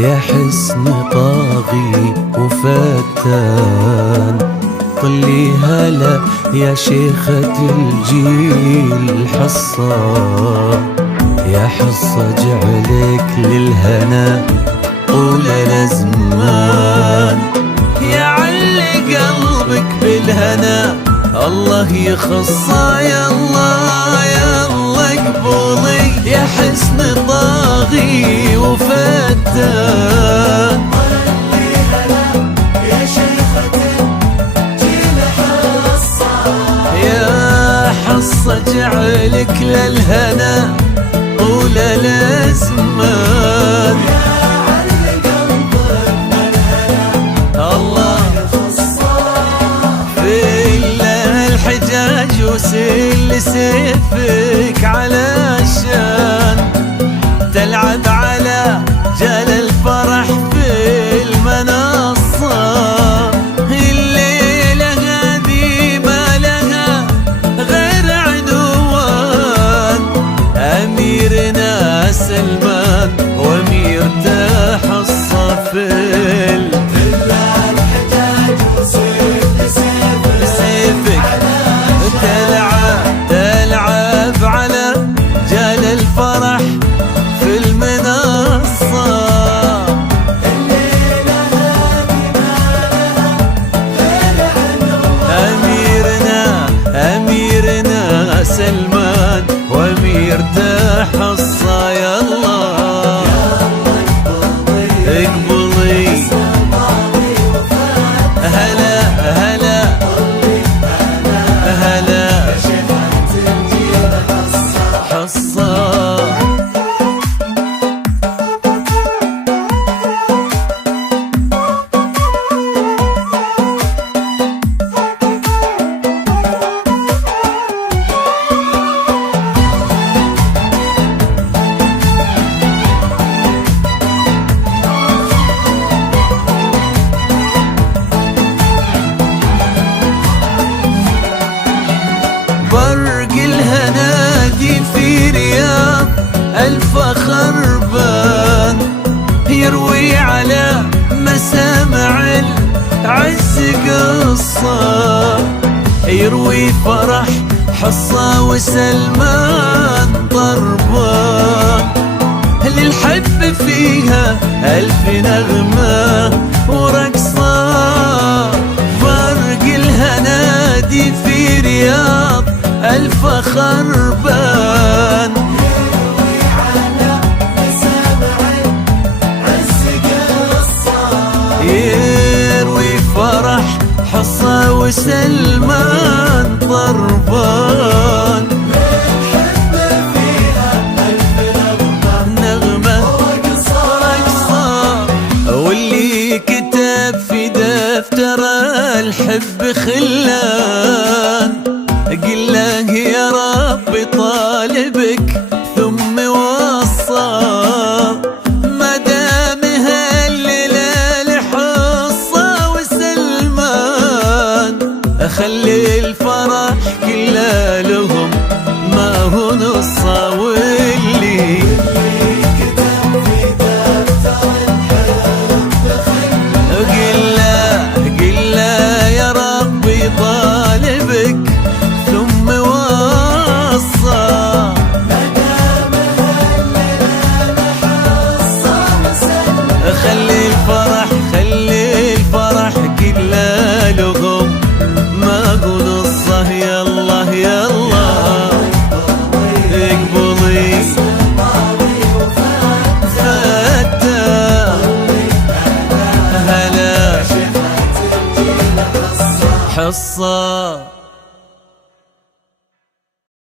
يا حسن طاغي وفتان، طلي هلا يا شيخة الجيل حصة، يا حصة جعلك للهنا طول الأزمان، يا علي قلبك بالهنا الله يخصه، يا الله يا الله قبولي يا حسن طاغي وفتان، يا شيخة الجيل حصة، يا حصة جعلك للهنا طول الأزمان، يا علي قلبك بالهنا الله يخصه، في الحجاج وسل سيفك علشان تلعب على جال الفرح في المنصة، الليلة هذه ما لها غير عنوان، أميرنا سلمان وأمير تحصى في الحجاج وسيف سيفك تلعب على جال الفرح في المنصة، الليلة هذه ما لها غير عنوان، أميرنا سلمان وأمير تحصى، يا الله اقبلي هلا هلا هلا شيخة الجيل حصة، حصى. برق الهنادي في رياض الفخر بان، يروي على مسامع العز قصة، يروي فرح حصة وسلمان ضربان، للحب فيها ألف نغمة ورقصة، فرق الهنادي في رياض الفخر بان، يروي على مسامع العز قصة، يروي فرح حصة وسلمان ضربان، الحب فيها ألف نغمة ورقصة، واللي كتب في دفتر الحب خلان، قل له يا رب طالبك ثم وصى، ما دام هالليلة لحصة وسلمان، خلي الفرح كله لهم ما هو نصة، واللي كتب في دفتر الحب قل له يا ربي طالبك ثم وصى، حصة وسلم، خلي الفرح قل لهم ما هو نصه، يا الله يا الله اقبلي فتاه هلا حصة.